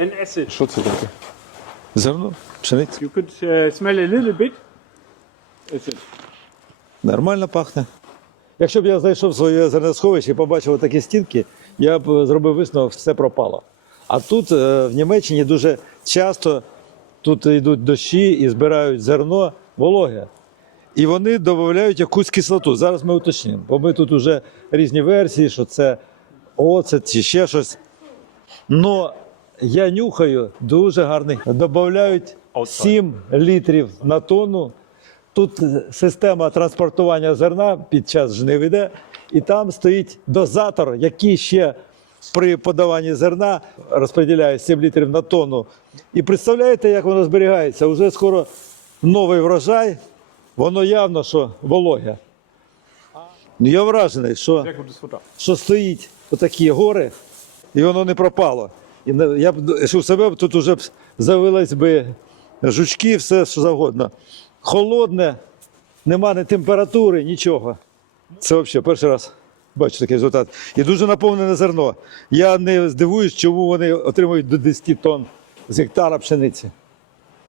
and acid. Що це таке? Зерно? Пшениця? You could uh, smell a little bit. It. Нормально пахне. Якщо б я зайшов в своє зерносховище і побачив такі стінки, я б зробив висновок, все пропало. А тут е, в Німеччині дуже часто тут йдуть дощі і збирають зерно вологе. І вони додають якусь кислоту. Зараз ми уточнимо, бо ми тут вже різні версії, що це оцет чи ще щось. Но я нюхаю дуже гарний. Додають 7 літрів на тонну. Тут система транспортування зерна під час жнив іде, і там стоїть дозатор, який ще при подаванні зерна розподіляє 7 літрів на тонну. І представляєте, як воно зберігається? Уже скоро новий врожай, воно явно, що вологе. Ну, Я вражений, що що стоїть отакі гори, і воно не пропало. І я б що в себе тут вже б завелись би жучки, все що завгодно. Холодне, нема ні температури, нічого. Це взагалі перший раз бачу такий результат. І дуже наповнене зерно. Я не здивуюсь, чому вони отримують до 10 тонн з гектара пшениці.